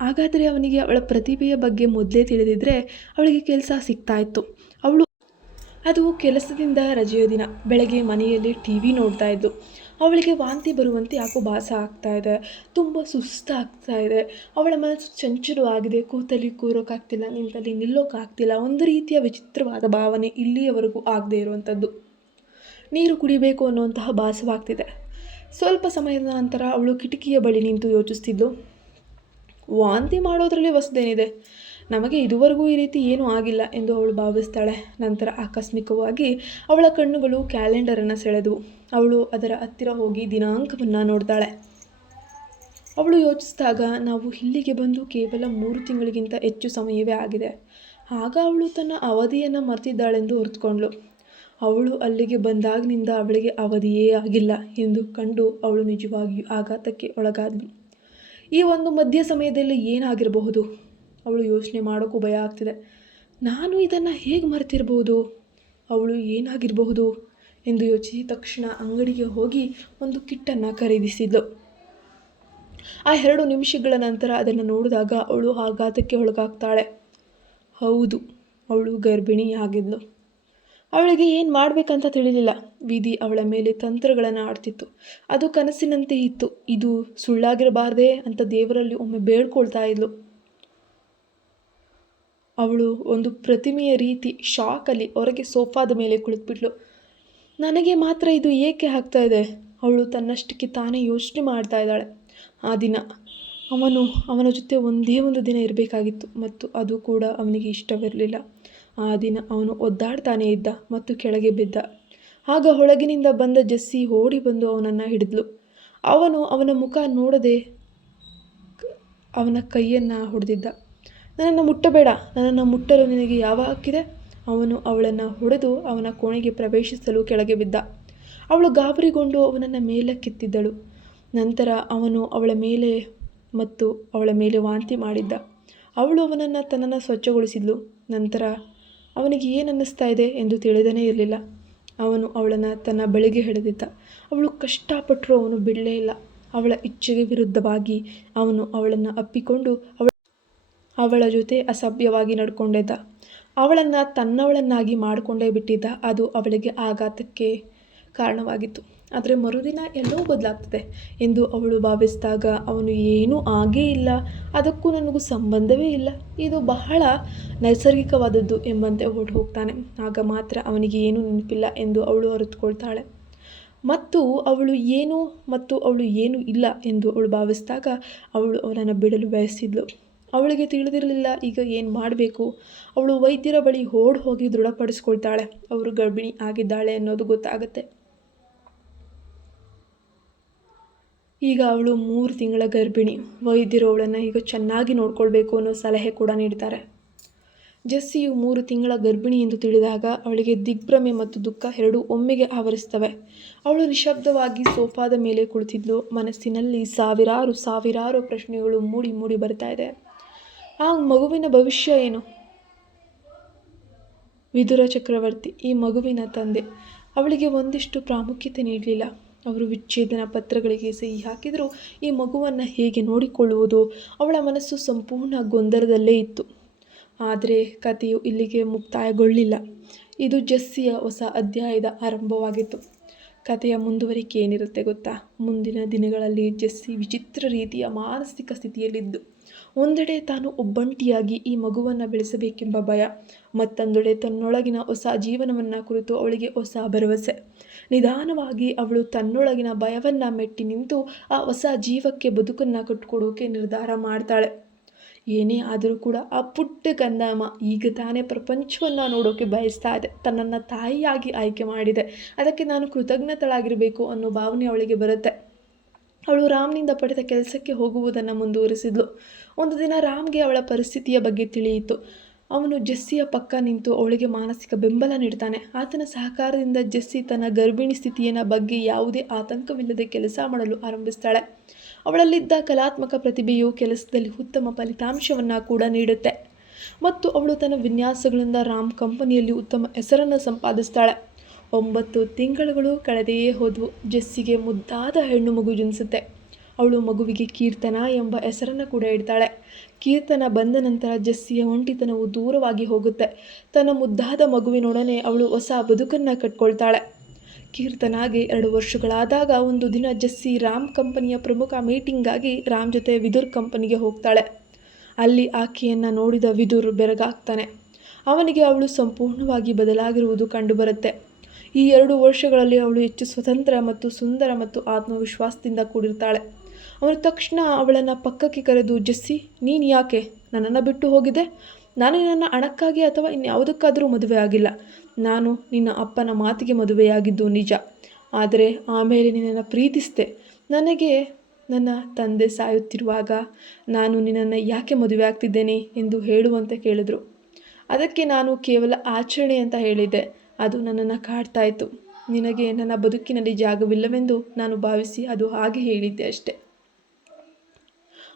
ಹಾಗಾದರೆ ಅವನಿಗೆ ಅವಳ ಪ್ರತಿಭೆಯ ಬಗ್ಗೆ ಮೊದಲೇ ತಿಳಿದಿದ್ದರೆ ಅವಳಿಗೆ ಕೆಲಸ ಸಿಗ್ತಾ ಇತ್ತು. ಅವಳು ಅದು ಕೆಲಸದಿಂದ ರಜೆಯ ದಿನ. ಬೆಳಗ್ಗೆ ಮನೆಯಲ್ಲಿ ಟಿ ವಿ ನೋಡ್ತಾ ಇದ್ದು ಅವಳಿಗೆ ವಾಂತಿ ಬರುವಂತೆ ಯಾಕೋ ಭಾಸ ಆಗ್ತಾ ಇದೆ. ತುಂಬ ಸುಸ್ತಾಗ್ತಾ ಇದೆ. ಅವಳ ಮನಸ್ಸು ಚಂಚಲು ಆಗಿದೆ. ಕೂತಲ್ಲಿ ಕೂರೋಕ್ಕಾಗ್ತಿಲ್ಲ ನಿಂತಲ್ಲಿ ನಿಲ್ಲೋಕ್ಕಾಗ್ತಿಲ್ಲ ಒಂದು ರೀತಿಯ ವಿಚಿತ್ರವಾದ ಭಾವನೆ ಇಲ್ಲಿಯವರೆಗೂ ಆಗದೆ ಇರುವಂಥದ್ದು ನೀರು ಕುಡಿಬೇಕು ಅನ್ನುವಂತಹ ಭಾಸವಾಗ್ತಿದೆ. ಸ್ವಲ್ಪ ಸಮಯದ ನಂತರ ಅವಳು ಕಿಟಕಿಯ ಬಳಿ ನಿಂತು ಯೋಚಿಸ್ತಿದ್ಲು. ವಾಂತಿ ಮಾಡೋದ್ರಲ್ಲಿ ಹೊಸದೇನಿದೆ? ನಮಗೆ ಇದುವರೆಗೂ ಈ ರೀತಿ ಏನೂ ಆಗಿಲ್ಲ ಎಂದು ಅವಳು ಭಾವಿಸ್ತಾಳೆ. ನಂತರ ಆಕಸ್ಮಿಕವಾಗಿ ಅವಳ ಕಣ್ಣುಗಳು ಕ್ಯಾಲೆಂಡರನ್ನು ಸೆಳೆದವು. ಅವಳು ಅದರ ಹತ್ತಿರ ಹೋಗಿ ದಿನಾಂಕವನ್ನು ನೋಡ್ತಾಳೆ. ಅವಳು ಯೋಚಿಸಿದಾಗ, ನಾವು ಇಲ್ಲಿಗೆ ಬಂದು ಕೇವಲ ಮೂರು ತಿಂಗಳಿಗಿಂತ ಹೆಚ್ಚು ಸಮಯವೇ ಆಗಿದೆ. ಆಗ ಅವಳು ತನ್ನ ಅವಧಿಯನ್ನು ಮರೆತಿದ್ದಾಳೆಂದು ಹೊರತುಕೊಂಡ್ಳು. ಅವಳು ಅಲ್ಲಿಗೆ ಬಂದಾಗಿನಿಂದ ಅವಳಿಗೆ ಅವಧಿಯೇ ಆಗಿಲ್ಲ ಎಂದು ಕಂಡು ಅವಳು ನಿಜವಾಗಿಯೂ ಆಘಾತಕ್ಕೆ ಒಳಗಾದಳು ಈ ಒಂದು ಮಧ್ಯ ಸಮಯದಲ್ಲಿ ಏನಾಗಿರಬಹುದು? ಅವಳು ಯೋಚನೆ ಮಾಡೋಕ್ಕೂ ಭಯ ಆಗ್ತಿದೆ. ನಾನು ಇದನ್ನು ಹೇಗೆ ಮರೆತಿರ್ಬೋದು? ಅವಳು ಏನಾಗಿರಬಹುದು? ಎಂದು ಯೋಚಿಸಿ ತಕ್ಷಣ ಅಂಗಡಿಗೆ ಹೋಗಿ ಒಂದು ಕಿಟ್ಟನ್ನು ಖರೀದಿಸಿದ್ಲು. ಆ ಎರಡು ನಿಮಿಷಗಳ ನಂತರ ಅದನ್ನು ನೋಡಿದಾಗ ಅವಳು ಆಘಾತಕ್ಕೆ ಒಳಗಾಗ್ತಾಳೆ. ಹೌದು, ಅವಳು ಗರ್ಭಿಣಿಯಾಗಿದ್ಲು. ಅವಳಿಗೆ ಏನು ಮಾಡಬೇಕಂತ ತಿಳಿಲಿಲ್ಲ. ವಿಧಿ ಅವಳ ಮೇಲೆ ತಂತ್ರಗಳನ್ನು ಆಡ್ತಿತ್ತು. ಅದು ಕನಸಿನಂತೆ ಇತ್ತು. ಇದು ಸುಳ್ಳಾಗಿರಬಾರ್ದೇ ಅಂತ ದೇವರಲ್ಲಿ ಒಮ್ಮೆ ಬೇಡ್ಕೊಳ್ತಾ ಇದ್ಲು. ಅವಳು ಒಂದು ಪ್ರತಿಮೆಯ ರೀತಿ ಶಾಕಲ್ಲಿ ಹೊರಗೆ ಸೋಫಾದ ಮೇಲೆ ಕುಳಿತುಬಿಟ್ಲು. ನನಗೆ ಮಾತ್ರ ಇದು ಏಕೆ ಆಗ್ತಾ ಇದೆ? ಅವಳು ತನ್ನಷ್ಟಕ್ಕೆ ತಾನೇ ಯೋಚನೆ ಮಾಡ್ತಾ ಇದ್ದಾಳೆ. ಆ ದಿನ ಅವನು ಅವನ ಜೊತೆ ಒಂದೇ ಒಂದು ದಿನ ಇರಬೇಕಾಗಿತ್ತು. ಮತ್ತು ಅದು ಕೂಡ ಅವನಿಗೆ ಇಷ್ಟವಿರಲಿಲ್ಲ. ಆ ದಿನ ಅವನು ಒದ್ದಾಡ್ತಾನೆ ಇದ್ದ ಮತ್ತು ಕೆಳಗೆ ಬಿದ್ದ. ಆಗ ಹೊಳಗಿನಿಂದ ಬಂದ ಜೆಸ್ಸಿ ಓಡಿ ಬಂದು ಅವನನ್ನು ಹಿಡಿದ್ಲು. ಅವನು ಅವನ ಮುಖ ನೋಡದೆ ಅವನ ಕೈಯನ್ನು ಹೊಡೆದಿದ್ದ. ನನ್ನನ್ನು ಮುಟ್ಟಬೇಡ, ನನ್ನನ್ನು ಮುಟ್ಟಲು ನಿನಗೆ ಯಾವ ಹಕ್ಕಿದೆ? ಅವನು ಅವಳನ್ನು ಹೊಡೆದು ಅವನ ಕೋಣೆಗೆ ಪ್ರವೇಶಿಸಲು ಕೆಳಗೆ ಬಿದ್ದ. ಅವಳು ಗಾಬರಿಗೊಂಡು ಅವನನ್ನು ಮೇಲಕ್ಕೆತ್ತಿದ್ದಳು. ನಂತರ ಅವನು ಅವಳ ಮೇಲೆ ಮತ್ತು ಅವಳ ಮೇಲೆ ವಾಂತಿ ಮಾಡಿದ್ದ. ಅವಳು ಅವನನ್ನು ತನ್ನನ್ನು ಸ್ವಚ್ಛಗೊಳಿಸಿದ್ಲು. ನಂತರ ಅವನಿಗೆ ಏನು ಅನ್ನಿಸ್ತಾ ಇದೆ ಎಂದು ತಿಳಿದನೇ ಇರಲಿಲ್ಲ. ಅವನು ಅವಳನ್ನು ತನ್ನ ಬಳಿಗೆ ಹಿಡಿದಿದ್ದ. ಅವಳು ಕಷ್ಟಪಟ್ಟರೂ ಅವನು ಬಿಡಲೇ ಇಲ್ಲ. ಅವಳ ಇಚ್ಛೆಗೆ ವಿರುದ್ಧವಾಗಿ ಅವನು ಅವಳನ್ನು ಅಪ್ಪಿಕೊಂಡು ಅವಳ ಅವಳ ಜೊತೆ ಅಸಭ್ಯವಾಗಿ ನಡ್ಕೊಂಡಿದ್ದ. ಅವಳನ್ನು ತನ್ನವಳನ್ನಾಗಿ ಮಾಡಿಕೊಂಡೇ ಬಿಟ್ಟಿದ್ದ. ಅದು ಅವಳಿಗೆ ಆಘಾತಕ್ಕೆ ಕಾರಣವಾಗಿತ್ತು. ಆದರೆ ಮರುದಿನ ಎಲ್ಲವೂ ಬದಲಾಗ್ತದೆ ಎಂದು ಅವಳು ಭಾವಿಸಿದಾಗ ಅವನು ಏನೂ ಆಗೇ ಇಲ್ಲ. ಅದಕ್ಕೂ ನನಗೂ ಸಂಬಂಧವೇ ಇಲ್ಲ. ಇದು ಬಹಳ ನೈಸರ್ಗಿಕವಾದದ್ದು ಎಂಬಂತೆ ಹೊರಟು ಹೋಗ್ತಾನೆ. ಆಗ ಮಾತ್ರ ಅವನಿಗೆ ಏನೂ ನೆನಪಿಲ್ಲ ಎಂದು ಅವಳು ಅರಿತುಕೊಳ್ತಾಳೆ. ಮತ್ತು ಅವಳು ಏನು ಮತ್ತು ಅವಳು ಏನು ಇಲ್ಲ ಎಂದು ಅವಳು ಭಾವಿಸಿದಾಗ ಅವಳು ಅವನನ್ನು ಬಿಡಲು ಬಯಸಿದ್ಳು ಅವಳಿಗೆ ತಿಳಿದಿರಲಿಲ್ಲ, ಈಗ ಏನು ಮಾಡಬೇಕು? ಅವಳು ವೈದ್ಯರ ಬಳಿ ಓಡ್ ಹೋಗಿ ದೃಢಪಡಿಸ್ಕೊಳ್ತಾಳೆ. ಅವರು ಗರ್ಭಿಣಿ ಆಗಿದ್ದಾಳೆ ಅನ್ನೋದು ಗೊತ್ತಾಗುತ್ತೆ. ಈಗ ಅವಳು ಮೂರು ತಿಂಗಳ ಗರ್ಭಿಣಿ. ವೈದ್ಯರು ಅವಳನ್ನು ಈಗ ಚೆನ್ನಾಗಿ ನೋಡ್ಕೊಳ್ಬೇಕು ಅನ್ನೋ ಸಲಹೆ ಕೂಡ ನೀಡ್ತಾರೆ. ಜೆಸ್ಸಿಯು ಮೂರು ತಿಂಗಳ ಗರ್ಭಿಣಿ ಎಂದು ತಿಳಿದಾಗ ಅವಳಿಗೆ ದಿಗ್ಭ್ರಮೆ ಮತ್ತು ದುಃಖ ಎರಡೂ ಒಮ್ಮೆಗೆ ಆವರಿಸ್ತವೆ. ಅವಳು ನಿಶಬ್ದವಾಗಿ ಸೋಫಾದ ಮೇಲೆ ಕುಳಿತಿದ್ಲು. ಮನಸ್ಸಿನಲ್ಲಿ ಸಾವಿರಾರು ಸಾವಿರಾರು ಪ್ರಶ್ನೆಗಳು ಮೂಡಿ ಮೂಡಿ ಬರ್ತಾ ಇದೆ. ಆ ಮಗುವಿನ ಭವಿಷ್ಯ ಏನು? ವಿದುರ ಚಕ್ರವರ್ತಿ, ಈ ಮಗುವಿನ ತಂದೆ. ಅವಳಿಗೆ ಒಂದಿಷ್ಟು ಪ್ರಾಮುಖ್ಯತೆ ನೀಡಲಿಲ್ಲ. ಅವರು ವಿಚ್ಛೇದನ ಪತ್ರಗಳಿಗೆ ಸಹಿ ಹಾಕಿದರೂ. ಈ ಮಗುವನ್ನು ಹೇಗೆ ನೋಡಿಕೊಳ್ಳುವುದು? ಅವಳ ಮನಸ್ಸು ಸಂಪೂರ್ಣ ಗೊಂದಲದಲ್ಲೇ ಇತ್ತು. ಆದರೆ ಕಥೆಯು ಇಲ್ಲಿಗೆ ಮುಕ್ತಾಯಗೊಳ್ಳಿಲ್ಲ. ಇದು ಜಸ್ಸಿಯ ಹೊಸ ಅಧ್ಯಾಯದ ಆರಂಭವಾಗಿತ್ತು. ಕಥೆಯ ಮುಂದುವರಿಕೆ ಏನಿರುತ್ತೆ ಗೊತ್ತಾ? ಮುಂದಿನ ದಿನಗಳಲ್ಲಿ ಜಸ್ಸಿ ವಿಚಿತ್ರ ರೀತಿಯ ಮಾನಸಿಕ ಸ್ಥಿತಿಯಲ್ಲಿದ್ದು. ಒಂದೆಡೆ ತಾನು ಒಬ್ಬಂಟಿಯಾಗಿ ಈ ಮಗುವನ್ನು ಬೆಳೆಸಬೇಕೆಂಬ ಭಯ, ಮತ್ತೊಂದೆಡೆ ತನ್ನೊಳಗಿನ ಹೊಸ ಜೀವನವನ್ನು ಕುರಿತು ಅವಳಿಗೆ ಹೊಸ ಭರವಸೆ. ನಿಧಾನವಾಗಿ ಅವಳು ತನ್ನೊಳಗಿನ ಭಯವನ್ನು ಮೆಟ್ಟಿ ನಿಂತು ಆ ಹೊಸ ಜೀವಕ್ಕೆ ಬದುಕನ್ನು ಕಟ್ಟಿಕೊಡೋಕೆ ನಿರ್ಧಾರ ಮಾಡ್ತಾಳೆ. ಏನೇ ಆದರೂ ಕೂಡ ಆ ಪುಟ್ಟ ಕಂದಮ್ಮ ಈಗ ತಾನೇ ಪ್ರಪಂಚವನ್ನು ನೋಡೋಕೆ ಬಯಸ್ತಾ ಇದೆ. ತನ್ನನ್ನು ತಾಯಿಯಾಗಿ ಆಯ್ಕೆ ಮಾಡಿದೆ. ಅದಕ್ಕೆ ನಾನು ಕೃತಜ್ಞತಳಾಗಿರಬೇಕು ಅನ್ನೋ ಭಾವನೆ ಅವಳಿಗೆ ಬರುತ್ತೆ. ಅವಳು ರಾಮ್ನಿಂದ ಪಡೆದ ಕೆಲಸಕ್ಕೆ ಹೋಗುವುದನ್ನು ಮುಂದುವರಿಸಿದ್ಲು. ಒಂದು ದಿನ ರಾಮ್ಗೆ ಅವಳ ಪರಿಸ್ಥಿತಿಯ ಬಗ್ಗೆ ತಿಳಿಯಿತು. ಅವನು ಜೆಸ್ಸಿಯ ಪಕ್ಕ ನಿಂತು ಅವಳಿಗೆ ಮಾನಸಿಕ ಬೆಂಬಲ ನೀಡ್ತಾನೆ. ಆತನ ಸಹಕಾರದಿಂದ ಜೆಸ್ಸಿ ತನ್ನ ಗರ್ಭಿಣಿ ಸ್ಥಿತಿಯನ ಬಗ್ಗೆ ಯಾವುದೇ ಆತಂಕವಿಲ್ಲದೆ ಕೆಲಸ ಮಾಡಲು ಆರಂಭಿಸ್ತಾಳೆ. ಅವಳಲ್ಲಿದ್ದ ಕಲಾತ್ಮಕ ಪ್ರತಿಭೆಯು ಕೆಲಸದಲ್ಲಿ ಉತ್ತಮ ಫಲಿತಾಂಶವನ್ನು ಕೂಡ ನೀಡುತ್ತೆ. ಮತ್ತು ಅವಳು ತನ್ನ ವಿನ್ಯಾಸಗಳಿಂದ ರಾಮ್ ಕಂಪನಿಯಲ್ಲಿ ಉತ್ತಮ ಹೆಸರನ್ನು ಸಂಪಾದಿಸ್ತಾಳೆ. ಒಂಬತ್ತು ತಿಂಗಳುಗಳು ಕಳೆದೆಯೇ ಹೋದವು. ಜೆಸ್ಸಿಗೆ ಮುದ್ದಾದ ಹೆಣ್ಣು ಮಗು ಜನಿಸುತ್ತೆ. ಅವಳು ಮಗುವಿಗೆ ಕೀರ್ತನ ಎಂಬ ಹೆಸರನ್ನು ಕೂಡ ಇಡ್ತಾಳೆ. ಕೀರ್ತನ ಬಂದ ನಂತರ ಜಸ್ಸಿಯ ಒಂಟಿತನವು ದೂರವಾಗಿ ಹೋಗುತ್ತೆ. ತನ್ನ ಮುದ್ದಾದ ಮಗುವಿನೊಡನೆ ಅವಳು ಹೊಸ ಬದುಕನ್ನು ಕಟ್ಕೊಳ್ತಾಳೆ. ಕೀರ್ತನಾಗಿ ಎರಡು ವರ್ಷಗಳಾದಾಗ ಒಂದು ದಿನ ಜಸ್ಸಿ ರಾಮ್ ಕಂಪನಿಯ ಪ್ರಮುಖ ಮೀಟಿಂಗಾಗಿ ರಾಮ್ ಜೊತೆ ವಿದುರ್ ಕಂಪನಿಗೆ ಹೋಗ್ತಾಳೆ. ಅಲ್ಲಿ ಆಕೆಯನ್ನು ನೋಡಿದ ವಿದುರ್ ಬೆರಗಾಗ್ತಾನೆ. ಅವನಿಗೆ ಅವಳು ಸಂಪೂರ್ಣವಾಗಿ ಬದಲಾಗಿರುವುದು ಕಂಡುಬರುತ್ತೆ. ಈ ಎರಡು ವರ್ಷಗಳಲ್ಲಿ ಅವಳು ಹೆಚ್ಚು ಸ್ವತಂತ್ರ ಮತ್ತು ಸುಂದರ ಮತ್ತು ಆತ್ಮವಿಶ್ವಾಸದಿಂದ ಕೂಡಿರ್ತಾಳೆ. ಅವನು ತಕ್ಷಣ ಅವಳನ್ನು ಪಕ್ಕಕ್ಕೆ ಕರೆದು, ಜಸ್ಸಿ, ನೀನು ಯಾಕೆ ನನ್ನನ್ನು ಬಿಟ್ಟು ಹೋಗಿದೆ ನಾನು ನನ್ನ ಹಣಕ್ಕಾಗಿ ಅಥವಾ ಇನ್ಯಾವುದಕ್ಕಾದರೂ ಮದುವೆ ಆಗಿಲ್ಲ. ನಾನು ನಿನ್ನ ಅಪ್ಪನ ಮಾತಿಗೆ ಮದುವೆಯಾಗಿದ್ದು ನಿಜ. ಆದರೆ ಆಮೇಲೆ ನಿನ್ನನ್ನು ಪ್ರೀತಿಸಿದೆ. ನನಗೆ ನನ್ನ ತಂದೆ ಸಾಯುತ್ತಿರುವಾಗ ನಾನು ನಿನ್ನನ್ನು ಯಾಕೆ ಮದುವೆ ಆಗ್ತಿದ್ದೇನೆ ಎಂದು ಹೇಳುವಂತೆ ಕೇಳಿದರು. ಅದಕ್ಕೆ ನಾನು ಕೇವಲ ಆಚರಣೆ ಅಂತ ಹೇಳಿದ್ದೆ. ಅದು ನನ್ನನ್ನು ಕಾಡ್ತಾ ಇತ್ತು. ನಿನಗೆ ನನ್ನ ಬದುಕಿನಲ್ಲಿ ಜಾಗವಿಲ್ಲವೆಂದು ನಾನು ಭಾವಿಸಿ ಅದು ಹಾಗೆ ಹೇಳಿದ್ದೆ ಅಷ್ಟೆ.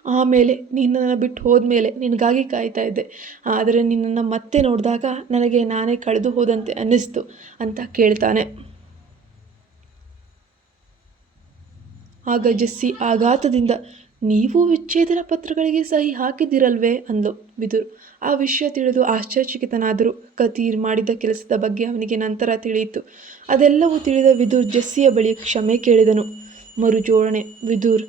ಆಮೇಲೆ ನಿನ್ನನ್ನು ನನ್ನನ್ನು ಬಿಟ್ಟು ಹೋದ್ಮೇಲೆ ನಿನಗಾಗಿ ಕಾಯ್ತಾ ಇದ್ದೆ. ಆದರೆ ನಿನ್ನನ್ನು ಮತ್ತೆ ನೋಡಿದಾಗ ನನಗೆ ನಾನೇ ಕಳೆದು ಹೋದಂತೆ ಅನ್ನಿಸ್ತು ಅಂತ ಕೇಳ್ತಾನೆ. ಆಗ ಜೆಸ್ಸಿ ಆಘಾತದಿಂದ, ನೀವು ವಿಚ್ಛೇದನ ಪತ್ರಗಳಿಗೆ ಸಹಿ ಹಾಕಿದ್ದೀರಲ್ವೇ? ಅಂದ್ಲು ಬಿದುರು. ಆ ವಿಷಯ ತಿಳಿದು ಆಶ್ಚರ್ಯಚಕಿತನಾದರೂ. ಕತೀರ್ ಮಾಡಿದ ಕೆಲಸದ ಬಗ್ಗೆ ಅವನಿಗೆ ನಂತರ ತಿಳಿಯಿತು. ಅದೆಲ್ಲವೂ ತಿಳಿದ ವಿದುರ್ ಜೆಸ್ಸಿಯ ಬಳಿ ಕ್ಷಮೆ ಕೇಳಿದನು. ಮರುಜೋಡಣೆ. ವಿದುರ್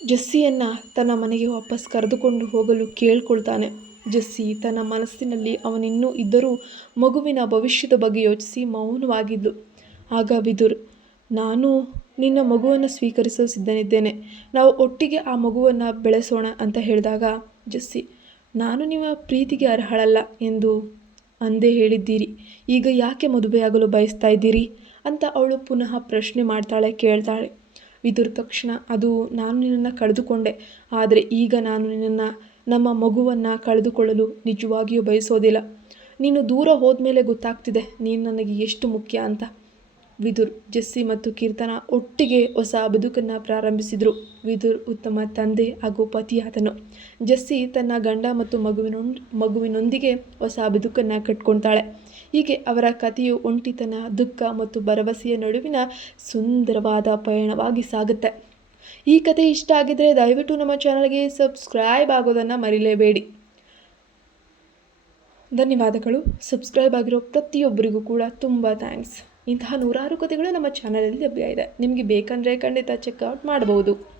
ಜೆಸ್ಸಿಯನ್ನು ತನ್ನ ಮನೆಗೆ ವಾಪಸ್ ಕರೆದುಕೊಂಡು ಹೋಗಲು ಕೇಳ್ಕೊಳ್ತಾನೆ. ಜೆಸ್ಸಿ ತನ್ನ ಮನಸ್ಸಿನಲ್ಲಿ ಅವನಿನ್ನೂ ಇದ್ದರೂ ಮಗುವಿನ ಭವಿಷ್ಯದ ಬಗ್ಗೆ ಯೋಚಿಸಿ ಮೌನವಾಗಿದ್ದು ಆಗ ವಿದುರ್, ನಾನು ನಿನ್ನ ಮಗುವನ್ನು ಸ್ವೀಕರಿಸಲು ಸಿದ್ಧನಿದ್ದೇನೆ. ನಾವು ಒಟ್ಟಿಗೆ ಆ ಮಗುವನ್ನು ಬೆಳೆಸೋಣ ಅಂತ ಹೇಳಿದಾಗ, ಜೆಸ್ಸಿ, ನಾನು ನಿಮ್ಮ ಪ್ರೀತಿಗೆ ಅರ್ಹಳಲ್ಲ ಎಂದು ಅಂದೇ ಹೇಳಿದ್ದೀರಿ. ಈಗ ಯಾಕೆ ಮದುವೆಯಾಗಲು ಬಯಸ್ತಾ ಇದ್ದೀರಿ? ಅಂತ ಅವಳು ಪುನಃ ಪ್ರಶ್ನೆ ಮಾಡ್ತಾಳೆ, ಕೇಳ್ತಾಳೆ. ವಿದುರ್ ತಕ್ಷಣ ಅದು ನಾನು ನಿನ್ನನ್ನು ಕಳೆದುಕೊಂಡೆ. ಆದರೆ ಈಗ ನಾನು ನಿನ್ನನ್ನು, ನಮ್ಮ ಮಗುವನ್ನು ಕಳೆದುಕೊಳ್ಳಲು ನಿಜವಾಗಿಯೂ ಬಯಸೋದಿಲ್ಲ. ನೀನು ದೂರ ಹೋದ್ಮೇಲೆ ಗೊತ್ತಾಗ್ತಿದೆ ನೀನು ನನಗೆ ಎಷ್ಟು ಮುಖ್ಯ ಅಂತ. ವಿದುರ್, ಜೆಸ್ಸಿ ಮತ್ತು ಕೀರ್ತನ ಒಟ್ಟಿಗೆ ಹೊಸ ಬದುಕನ್ನು ಪ್ರಾರಂಭಿಸಿದರು. ವಿದುರ್ ಉತ್ತಮ ತಂದೆ ಹಾಗೂ ಪತಿಯಾದನು. ಜೆಸ್ಸಿ ತನ್ನ ಗಂಡ ಮತ್ತು ಮಗುವಿನ ಮಗುವಿನೊಂದಿಗೆ ಹೊಸ ಬದುಕನ್ನು ಕಟ್ಕೊಳ್ತಾಳೆ ಹೀಗೆ ಅವರ ಕಥೆಯು ಒಂಟಿತನ, ದುಃಖ ಮತ್ತು ಭರವಸೆಯ ನಡುವಿನ ಸುಂದರವಾದ ಪಯಣವಾಗಿ ಸಾಗುತ್ತೆ. ಈ ಕತೆ ಇಷ್ಟ ಆಗಿದ್ದರೆ ದಯವಿಟ್ಟು ನಮ್ಮ ಚಾನಲ್ಗೆ ಸಬ್ಸ್ಕ್ರೈಬ್ ಆಗೋದನ್ನು ಮರಿಲೇಬೇಡಿ. ಧನ್ಯವಾದಗಳು. ಸಬ್ಸ್ಕ್ರೈಬ್ ಆಗಿರೋ ಪ್ರತಿಯೊಬ್ಬರಿಗೂ ಕೂಡ ತುಂಬ ಥ್ಯಾಂಕ್ಸ್. ಇಂತಹ ನೂರಾರು ಕತೆಗಳು ನಮ್ಮ ಚಾನಲಲ್ಲಿ ಲಭ್ಯ ಇದೆ. ನಿಮಗೆ ಬೇಕಂದರೆ ಖಂಡಿತ ಚೆಕ್ಔಟ್ ಮಾಡಬಹುದು